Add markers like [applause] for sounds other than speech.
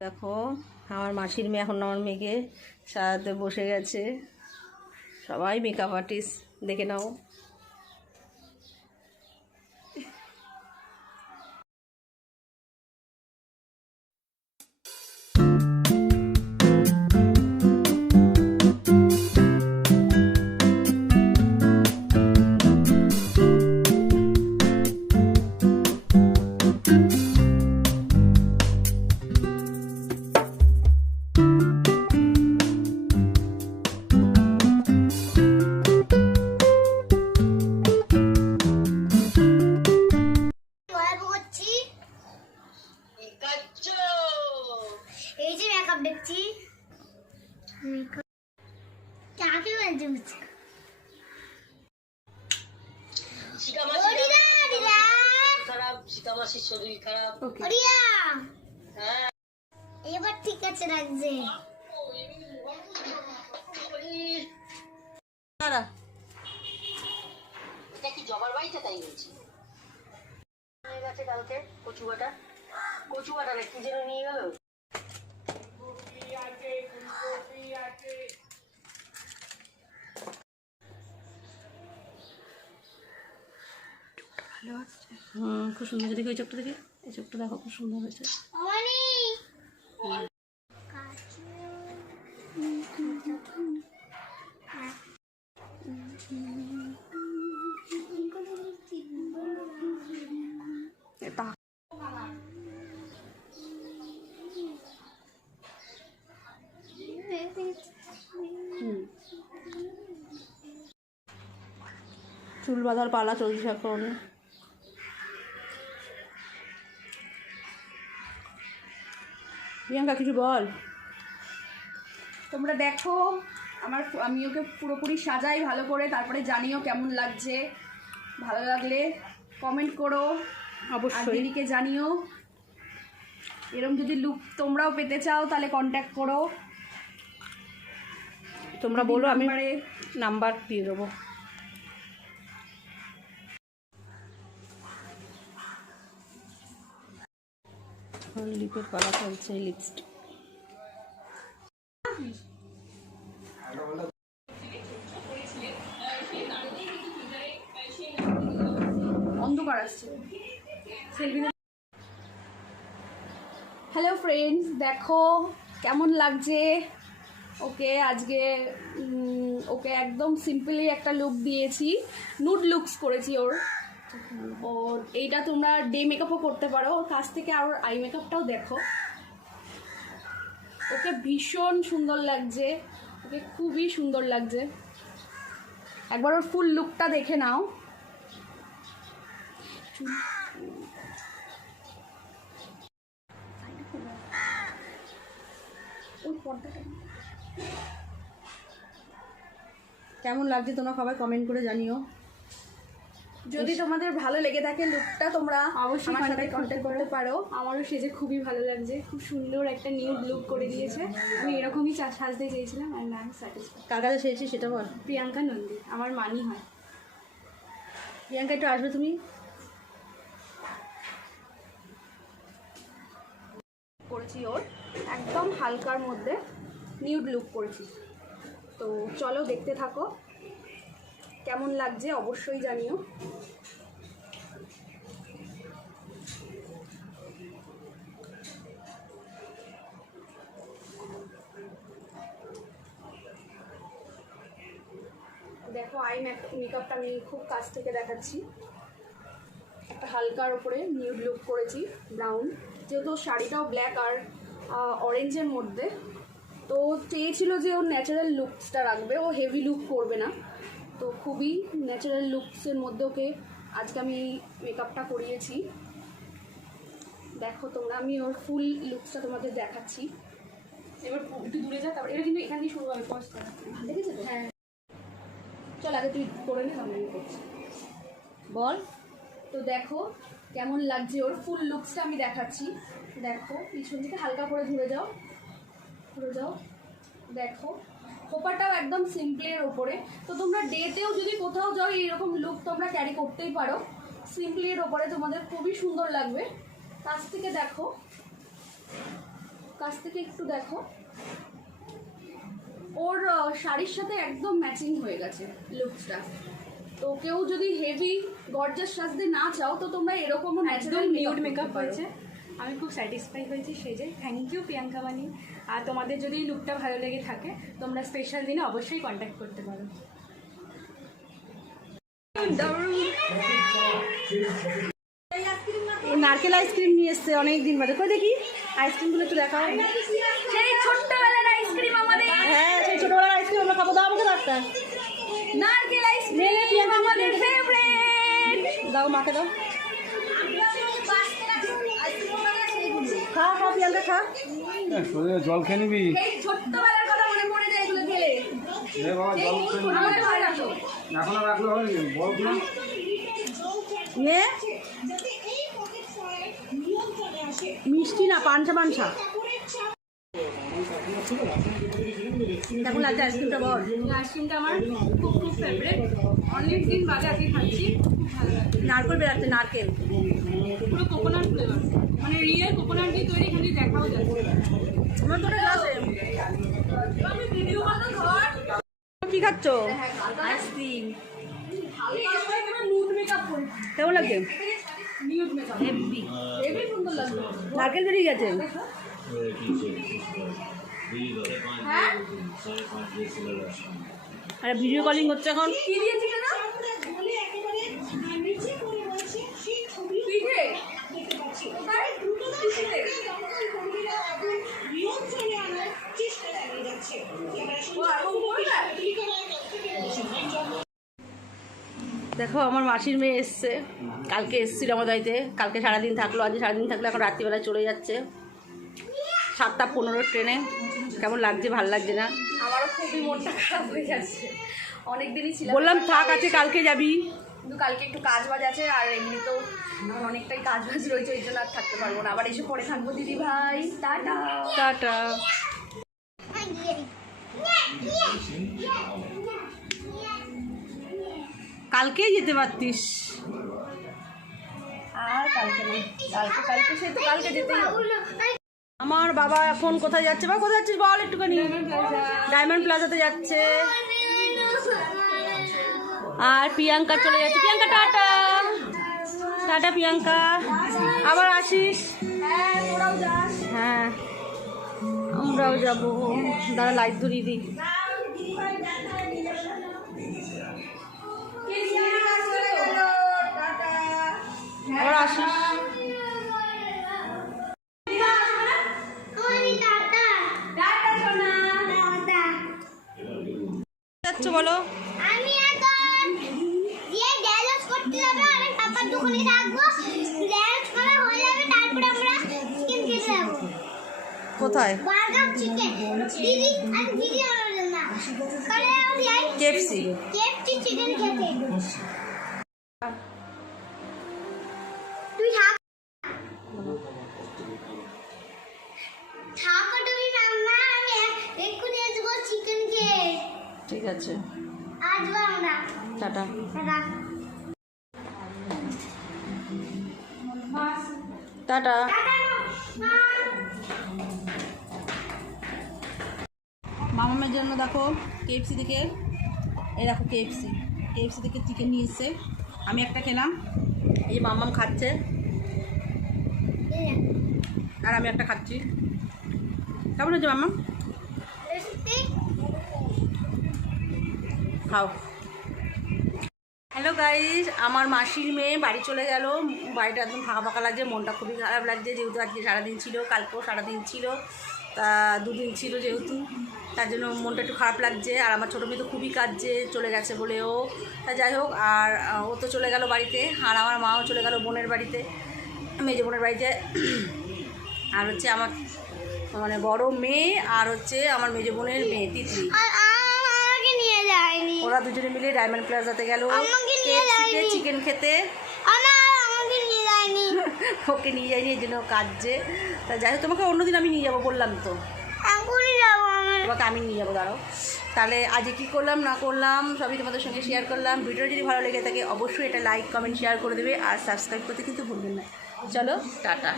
দেখো, আমার মাসির মেয়ে এখন আমার মেয়েকে সারাতে বসে গেছে। সবাই মেকআপ আর্টিস্ট দেখে নাও। খারাপ শরীর খারাপ। হ্যাঁ। এবার ঠিক আছে রাখছে এটা কি জবার বাড়িতে তাই বলছি নিয়ে গেছে কালকে কচুয়াটা কচুয়াটা না কি যেন নিয়ে গেল? খুব সুন্দর হয়েছে। দেখি ওই চোখটা দেখি। এই চোখটা দেখো খুব সুন্দর হয়েছে। চুল বাঁধার পালা চলছে এখন। প্রিয়াঙ্কা কিছু বল। তোমরা দেখো আমার আমি ওকে পুরোপুরি সাজাই ভালো করে তারপরে জানিও কেমন লাগছে। ভালো লাগলে কমেন্ট করো। আর অবশ্যই। দিদিকে জানিও। এরম যদি লুক তোমরাও পেতে চাও তাহলে কন্ট্যাক্ট করো। তোমরা বলো আমি নাম্বার দিয়ে দেবো। লিপের পালা চলছে লিপস্টিক হ্যালো ফ্রেন্ডস দেখো কেমন লাগছে? ওকে আজকে ওকে একদম সিম্পলি একটা লুক দিয়েছি। নুড লুকস করেছি ওর। ওর এইটা তোমরা ডে মেকআপও করতে পারো। ওর কাছ থেকে আর আই মেকআপটাও দেখো। ওকে ভীষণ সুন্দর লাগছে। ওকে খুবই সুন্দর লাগছে। একবার ওর ফুল লুকটা দেখে নাও। কেমন লাগছে তোমরা সবাই কমেন্ট করে জানিও। যদি তোমাদের ভালো লেগে থাকে লুকটা তোমরা অবশ্যই আমার সাথে কন্ট্যাক্ট করতে পারো। আমারও সেজে খুবই ভালো লাগছে। খুব সুন্দর একটা নিউ লুক করে দিয়েছে। আমি এরকমই চা- সাজতে চেয়েছিলাম আই এম স্যাটিসফাইড কার কাছে সেরেছি সেটা বল। প্রিয়াঙ্কা নন্দী আমার মানি হয়। প্রিয়াঙ্কা একটু আসবে তুমি? করেছি ওর একদম হালকার মধ্যে নিউড লুক করেছি। তো চলো দেখতে থাকো। কেমন লাগছে অবশ্যই জানিও। দেখো আই মেকআপটা আমি খুব কাছ থেকে দেখাচ্ছি। একটা হালকার উপরে নিউড লুক করেছি ব্রাউন যেহেতু শাড়িটাও ব্ল্যাক আর অরেঞ্জের মধ্যে। তো চেয়েছিল যে ওর ন্যাচারাল লুকসটা রাখবে, ও হেভি লুক করবে না। তো খুবই ন্যাচারাল লুকসের মধ্যে ওকে আজকে আমি এই মেকআপটা করিয়েছি। দেখো তোমরা আমি ওর ফুল লুকসটা তোমাদের দেখাচ্ছি। এবার একটু দূরে যা তারপর এটা কিন্তু এখান থেকে শুরু হবে ফার্স্ট দেখেছ তো? হ্যাঁ। চল আগে তুই করে নে আমি করছি। বল। তো দেখো কেমন লাগছে ওর ফুল লুকসটা আমি দেখাচ্ছি। দেখো পিছন থেকে হালকা করে ধরে যাও। ধরে যাও। দেখো। খোপাটাও একদম সিম্পলের ওপরে। তো তোমরা ডেতেও যদি কোথাও যাও এরকম লুক তোমরা ক্যারি করতেই পারো। সিম্পলের ওপরে তোমাদের খুবই সুন্দর লাগবে। কাছ থেকে দেখো। কাছ থেকে একটু দেখো। ওর শাড়ির সাথে একদম ম্যাচিং হয়ে গেছে লুকসটা তো কেউ যদি হেভি গর্জাস সাজতে না চাও তো তোমরা এরকমও ন্যাচারাল নিউড মেকআপ হয়েছে। আমি খুব স্যাটিসফাই হয়েছি সেজে থ্যাংক ইউ প্রিয়াঙ্কা বানি আর তোমাদের যদি এই লুকটা ভালো লেগে থাকে তোমরা স্পেশাল দিনে অবশ্যই কন্ট্যাক্ট করতে পারো নারকেল আইসক্রিম নিয়ে এসছে অনেক দিন বাদে কই দেখি আইসক্রিমগুলো একটু দেখাও সেই ছোট্টবেলার আইসক্রিম আমাদের হ্যাঁ সেই ছোটবেলার আইসক্রিম আমরা খাব দাও আমাকে একটা নারকেল আইসক্রিম আমাদের। ফেভারিট দাও মাকে দাও খা খা প্রিয়াঙ্কা খা। শরীরে জল খেয়ে নিবি? ছোট্টবেলার কথা মনে পড়ে যায় এগুলো খেলে। এখন রাখলে হবে নে। মিষ্টি না পানসা পানসা। কেমন লাগছে আইসক্রিমটা বল। আইসক্রিমটা আমার খুব খুব ফেভারিট অনেক দিন বাদে আজকে খাচ্ছি খুব ভালো লাগে। নারকেল বেরাচ্ছে নারকেল। পুরো কোকোনাট ফ্লেভার মানে রিয়েল কোকোনাট দিয়ে তৈরি এখানে দেখাও যাচ্ছে। কি খাচ্ছ? আইসক্রিম কেমন লাগছে? নারকেল বেরিয়ে গেছে। হ্যাঁ? আরে ভিডিও কলিং হচ্ছে এখন। দেখো আমার মাসির মেয়ে এসছে। কালকে এসেছিল আমার বাড়িতে। কালকে সারাদিন থাকল আজ সারাদিন থাকল এখন রাত্রিবেলা চলে যাচ্ছে। সাতটা পনেরো ট্রেনে। কেমন লাগছে ভালো লাগছে না? আমারও খুবই মনটা খারাপ হয়ে যাচ্ছে। অনেক দিনই ছিল বললাম থাক আছে কালকে যাবি। কিন্তু কালকে একটু কাজ বাজ আছে আর এমনিতেও আমার অনেকটাই কাজ বাজ রয়েছে ওই জন্য আর থাকতে পারব না। আবার এসে পরে থাকব দিদি ভাই। টাটা। টাটা। কালকেই যেতে পারতিস। আর কালকে না কালকে কালকে সে তো কালকে যেতে আমার বাবা এখন কোথায় যাচ্ছে? বা কোথায় যাচ্ছিস বল একটুখানি? ডায়মন্ড প্লাজাতে যাচ্ছে। আর প্রিয়াঙ্কা চলে যাচ্ছে। প্রিয়াঙ্কা, টাটা। টাটা, প্রিয়াঙ্কা। আবার আসিস? হ্যাঁ। আমরাও যাব। দাদা লাইট ধরিয়ে দিই। আবার আসিস? বলো আমি এখন দিয়ে ড্যালস করতে যাব আর পাপার দোকানে থাকব ড্যালস করা হয়ে যাবে তারপরে আমরা চিকেন খেতে যাব কোথায় বার্গার চিকেন দিদি আমি দিদি অর্ডার না করে আমি যাই কেএফসি কেএফসি চিকেন খেতে। তুই থাক। থাকো তুমি মাম্মা আমি এক্ষুনি আসব চিকেন খেয়ে। ঠিক আছে। আসব আমরা। টাটা। Tata tata. মামামের জন্য দেখো কেএফসি থেকে এই দেখো কেএফসি কেএফসি থেকে চিকেন নিয়ে এসছে। আমি একটা খেলাম এই যে মামাম খাচ্ছে। আর আমি একটা খাচ্ছি। কেমন হয়েছে মামাম? খাও। গাইজ আমার মাসির মেয়ে বাড়ি চলে গেল। বাড়িটা একদম ফাঁকা ফাঁকা লাগছে, মনটা খুবই খারাপ লাগছে, যেহেতু আজকে সারাদিন ছিল, কালকেও সারাদিন ছিল, তা দুদিন ছিল যেহেতু, তার জন্য মনটা একটু খারাপ লাগছে। আর আমার ছোটো মেয়ে তো খুবই কাজে চলে গেছে বলে ও। তা যাই হোক, আর, ও তো চলে গেল বাড়িতে, আর আমার মাও চলে গেল বোনের বাড়িতে, মেজো বোনের বাড়িতে। আর হচ্ছে আমার মানে বড় মেয়ে, আর হচ্ছে আমার মেজো বোনের মেয়ে, তিতলি। যায়নি ওরা দুজনে মিলে ডায়মন্ড প্লাজাতে গেল। যায়নি। চিকেন খেতে। যায়নি [laughs] ওকে নিয়ে যাইনি এই জন্য ও কাজছে তা যাই হোক তোমাকে অন্যদিন আমি নিয়ে যাব বললাম তো। তোমাকে আমি নিয়ে যাব দাঁড়াও। তাহলে আজকে কী করলাম না করলাম সবই তোমাদের সঙ্গে শেয়ার করলাম। ভিডিওটা যদি ভালো লেগে থাকে অবশ্যই এটা লাইক কমেন্ট শেয়ার করে দেবে। আর সাবস্ক্রাইব করতে কিন্তু ভুলবেন না। চলো টাটা।